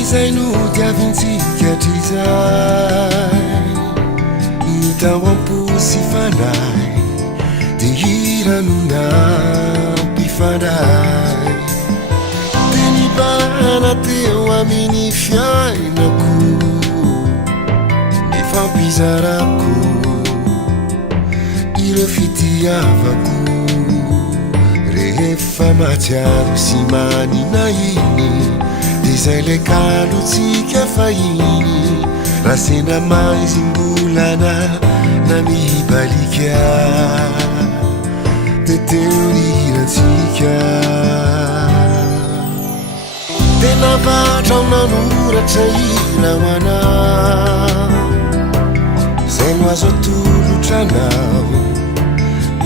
izay no diavintsika trizay mitao am-posy fanay de hiranonam-pifandray de nibana teo amin'ny fiainako nifampizarako ireo fitiavako rehefa matsiaro sy manina iny de zay le kalotsika fahiny raha sendra maizim-bolana na mibalika de teo niratsika de navatra nanoratra irahoana zay no azo atolotranao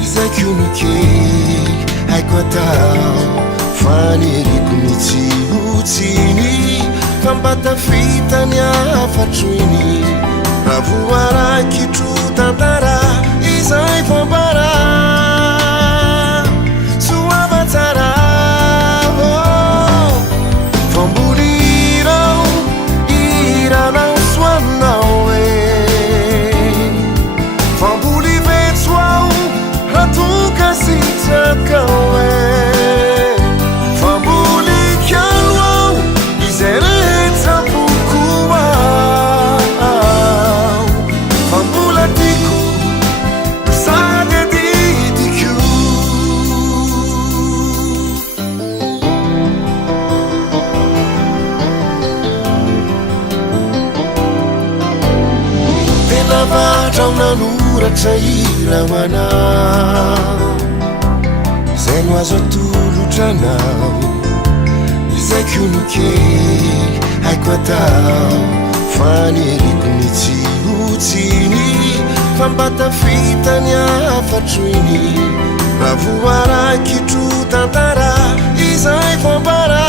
izay konokely haiko atao faneriko mitsihotiny fambatafitany afatroiny raha voaraikitro tantara izay fambara soavatsara fambolirao iranao soanao e famboly vetsoao ratoka sitrakao e famboly kialoao izay rehetra bokoao fambola tiko sady adidiko de navatrao nanoratra irahoana zay no azo atolotranao izay konokely haiko atao faneriko mitsihotsiny fambatafitany afatroiny raha voaraikitro tantara izay fambara